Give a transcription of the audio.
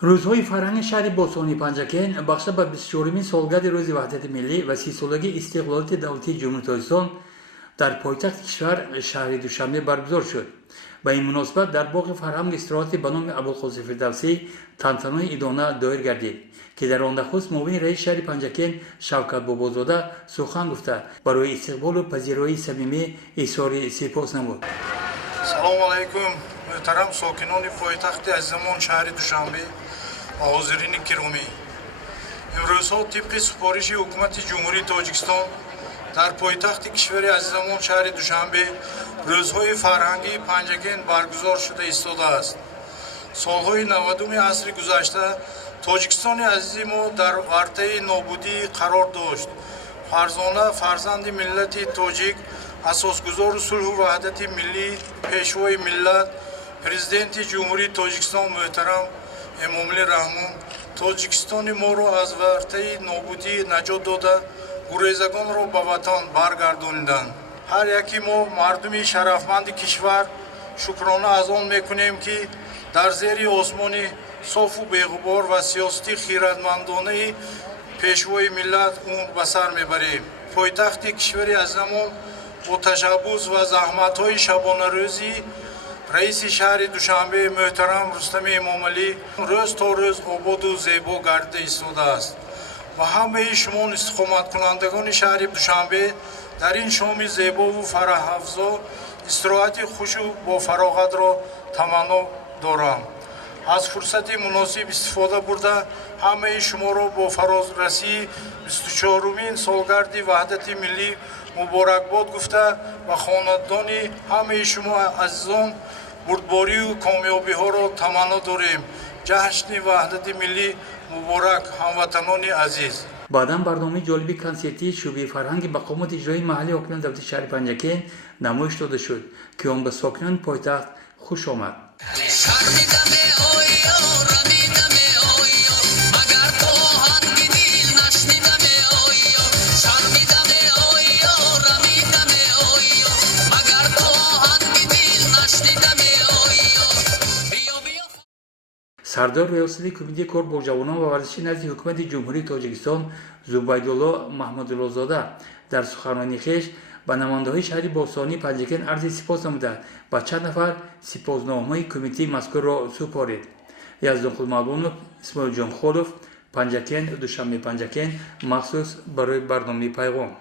روزهای فرهنگ شهر بوستانی پنجکین بخش به 24مین سالگرد روز وحدت ملی و 30 سالگی استقلالیت دولتی جمهوری تاجیکستان در پایتخت کشور شهر دوشنبه برگزار شد. به این مناسبت در باغ فرهنگ استراحتی به نام ابوالقاسم فردوسی تنتنای ایدانه دایر گردید که در آن نخست معاون رئیس شهر پنجکین شوکت بابازاده سخن گفته برای استقبال و پذیرایی صمیمی اظهار سپاس نمود. سلام علیکم محترم ساکنان پایتخت عزیزمان شهر دوشنبه و حاضرین گرامی. امروزها طبق سفارش حکومت جمهوری تاجیکستان در پایتخت کشور عزیزمان شهر دوشنبه روزهای فرهنگی پنجکین برگزار شده ایستاده است. سالهای 90 عصر گذشته تاجیکستان عزیز ما در ورطه نابودی قرار داشت. فرزند ملت تاجیک، اساسگزار صلح و وحدت ملی، پیشوای ملت، پرزیدنت جمهوری تاجیکستان محترم امامعلی رحمان تاجیکستان ما را از ورطه نابودی نجات داده گریزگان را به وطن برگردانیدند. هر یکی ما مردم شرفمند کشور شکرانه از آن میکنیم که در زیر آسمان صاف و بی‌غبار و سیاستی خیرتمندانه پیشوای ملت اون به سر میبریم. پایتخت کشور عزیزمان با تشبث و زحمت‌های شبانه روزی رئیس شهر دوشنبه محترم رستم امامعلی روز تا روز آباد و زیبا گردیده ایستاده است و همه شما استقامت کنندگان شهر دوشنبه در این شام زیبا و فرح‌افزا استراحت خوش و با فراغت را تمنا دارم. از فرصت مناسب استفاده برده همه شما را با فرارسی 24مین سالگرد وحدت ملی مبارکباد گفته و خاندان همه شما عزیزان بردباری و کامیابی ها را تمنا داریم. جشن وحدت ملی مبارک هموطنان عزیز. بعداً برنامه جالبی کنسرتی شعبه فرهنگ مقامات اجرایی محلی حاکمیت دولت شهر پنجکین نمایش داده شد که آن به ساکنان پایتخت خوش آمد. سردار ریاستی کمیته کار با جوانان و ورزشی نزد حکومت جمهوری تاجیکستان زوبیدالله محمدالله‌زاده در سخنرانی خویش به نماینده‌های شهر بوستانی پنجکین عرض سپاس نموده و چند نفر سپاسنامه کمیته مذکور را سپارید. یزدان خودمعلوم، اسماعیل جان خولف، پنجکین، دوشنبه پنجکین، مخصوص برای برنامه پیغام.